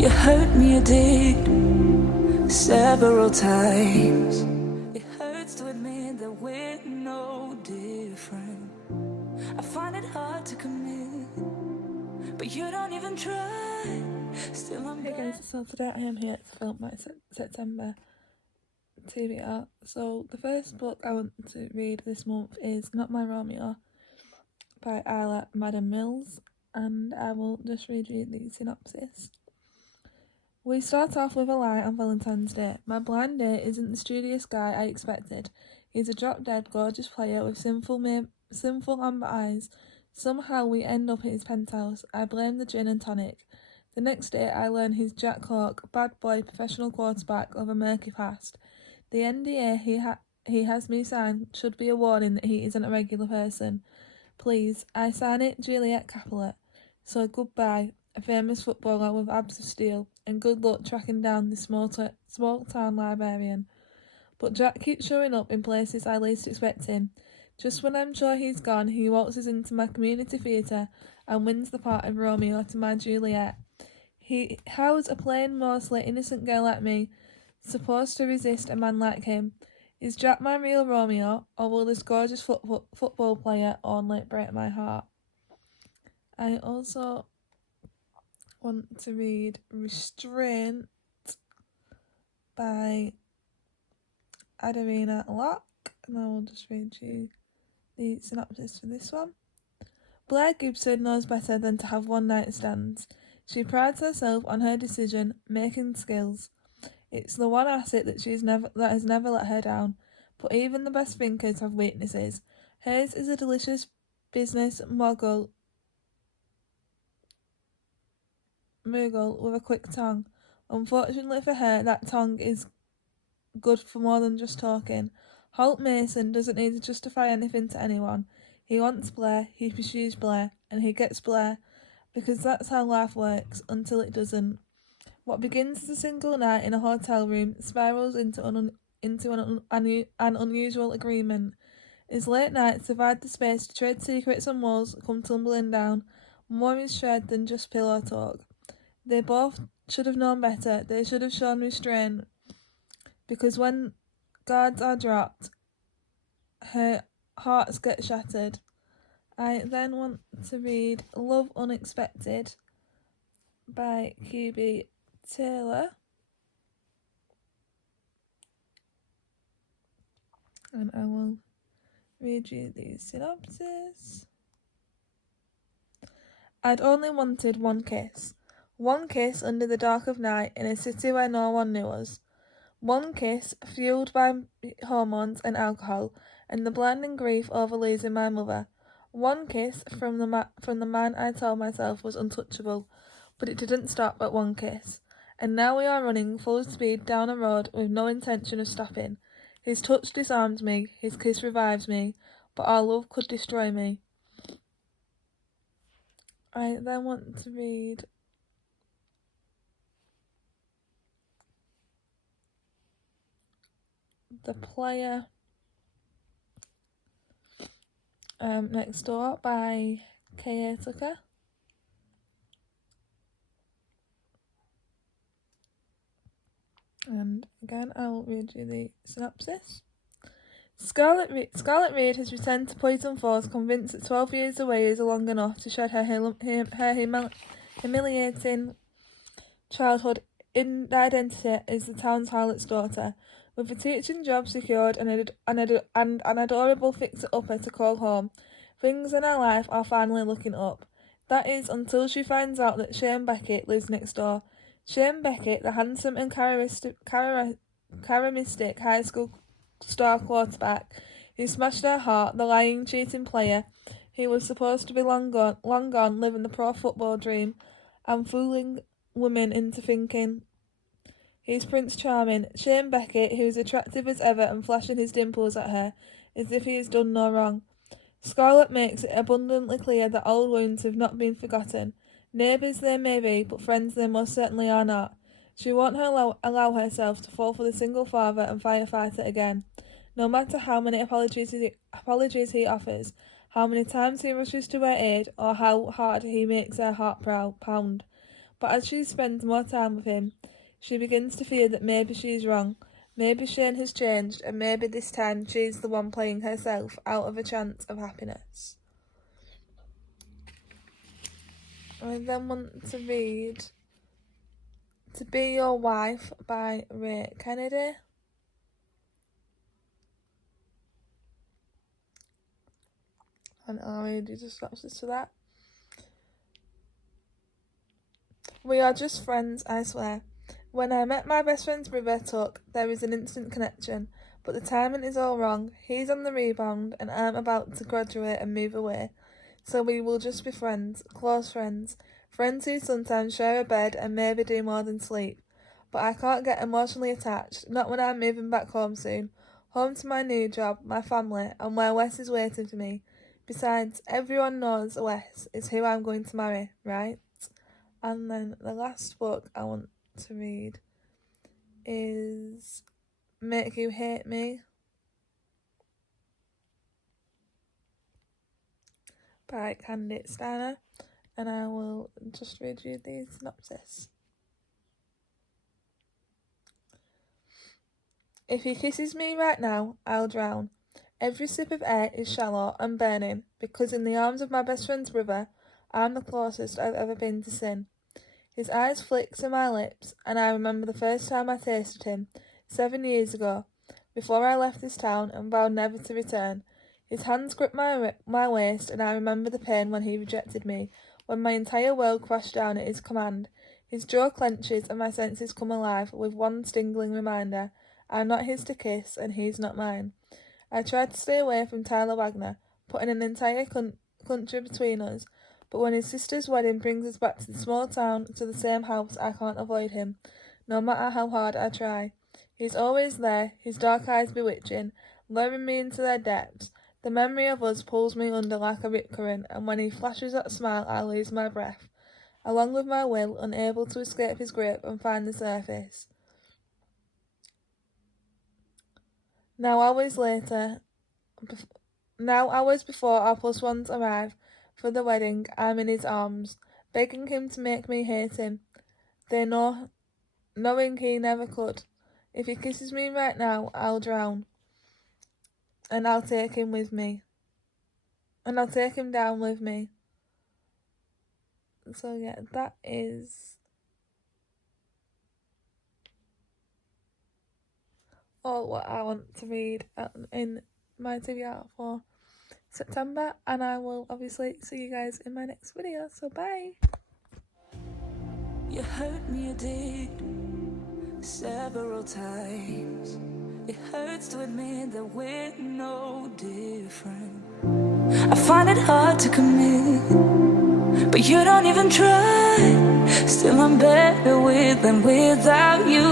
You hurt me, you did, several times. It hurts to admit that we're no different. I find it hard to commit, but you don't even try. Still I'm Hey guys, so today I am here to film my September TBR. So the first book I want to read this month is Not My Romeo by Isla Madam Mills, and I will just read you the synopsis. We start off with a lie on Valentine's Day. My blind date isn't the studious guy I expected. He's a drop-dead gorgeous player with sinful amber eyes. Somehow we end up at his penthouse. I blame the gin and tonic. The next day I learn he's Jack Hawk, bad boy professional quarterback of a murky past. The NDA he has me sign should be a warning that he isn't a regular person. Please, I sign it Juliet Capulet. So goodbye, a famous footballer with abs of steel, and good luck tracking down this small-town librarian. But Jack keeps showing up in places I least expect him. Just when I'm sure he's gone, he waltzes into my community theatre and wins the part of Romeo to my Juliet. How's a plain, mostly innocent girl like me supposed to resist a man like him? Is Jack my real Romeo, or will this gorgeous football player only break my heart? I also want to read Restraint by Adarina Locke, and I will just read you the synopsis for this one. Blair Gibson knows better than to have one-night stands. She prides herself on her decision-making skills. It's the one asset that has never let her down. But even the best thinkers have weaknesses. Hers is a delicious business mogul with a quick tongue. Unfortunately for her, that tongue is good for more than just talking. Holt Mason doesn't need to justify anything to anyone. He wants Blair, he pursues Blair, and he gets Blair, because that's how life works, until it doesn't. What begins as a single night in a hotel room spirals into an unusual agreement. As late nights divide the space to trade secrets and walls come tumbling down, more is shared than just pillow talk. They both should have known better. They should have shown restraint, because when guards are dropped, her hearts get shattered. I then want to read Love Unexpected by QB Taylor, and I will read you the synopsis. I'd only wanted one kiss under the dark of night in a city where no one knew us. One kiss, fueled by hormones and alcohol, and the blinding grief over losing my mother. One kiss from the man I told myself was untouchable, but it didn't stop at one kiss. And now we are running full speed down a road with no intention of stopping. His touch disarms me, his kiss revives me, but our love could destroy me. I then want to read The Player Next Door by K.A. Tucker. And again, I will read you the synopsis. Scarlet Reed has returned to Poison Falls, convinced that 12 years away is long enough to shed her humiliating childhood identity as the town's harlot's daughter. With a teaching job secured and an adorable fixer-upper to call home, things in her life are finally looking up. That is, until she finds out that Shane Beckett lives next door. Shane Beckett, the handsome and charismatic high school star quarterback who smashed her heart, the lying, cheating player who was supposed to be long gone, living the pro football dream and fooling women into thinking he's Prince Charming. Shane Beckett, who is attractive as ever and flashing his dimples at her as if he has done no wrong. Scarlett makes it abundantly clear that old wounds have not been forgotten. Neighbours they may be, but friends they most certainly are not. She won't allow herself to fall for the single father and firefighter again. No matter how many apologies he offers, how many times he rushes to her aid, or how hard he makes her heart pound. But as she spends more time with him, she begins to fear that maybe she's wrong. Maybe Shane has changed, and maybe this time she's the one playing herself out of a chance of happiness. I then want to read To Be Your Wife by Ray Kennedy. And I'll read you just synopsis to that. We are just friends, I swear. When I met my best friend's brother, Tuck, there was an instant connection, but the timing is all wrong. He's on the rebound, and I'm about to graduate and move away. So we will just be friends, close friends, friends who sometimes share a bed and maybe do more than sleep. But I can't get emotionally attached, not when I'm moving back home soon, home to my new job, my family, and where Wes is waiting for me. Besides, everyone knows Wes is who I'm going to marry, right? And then the last book I want to read is Make You Hate Me by Candy Steiner, and I will just read you the synopsis. If he kisses me right now, I'll drown. Every sip of air is shallow and burning, because in the arms of my best friend's brother, I'm the closest I've ever been to sin. His eyes flick to my lips, and I remember the first time I tasted him, 7 years ago, before I left this town and vowed never to return. His hands grip my waist, and I remember the pain when he rejected me, when my entire world crashed down at his command. His jaw clenches and my senses come alive with one stinging reminder. I'm not his to kiss, and he's not mine. I tried to stay away from Tyler Wagner, putting an entire country between us, but when his sister's wedding brings us back to the small town, to the same house, I can't avoid him, no matter how hard I try. He's always there, his dark eyes bewitching, luring me into their depths. The memory of us pulls me under like a rip current, and when he flashes that smile, I lose my breath, along with my will, unable to escape his grip and find the surface. Now hours before our plus ones arrive for the wedding, I'm in his arms, begging him to make me hate him. They know, knowing he never could. If he kisses me right now, I'll drown. And I'll take him with me. And I'll take him down with me. So yeah, that is all what I want to read in my TBR for September, and I will obviously see you guys in my next video, so bye! You hurt me, you did, several times. It hurts to admit that we're no different. I find it hard to commit, but you don't even try. Still I'm better with than without you.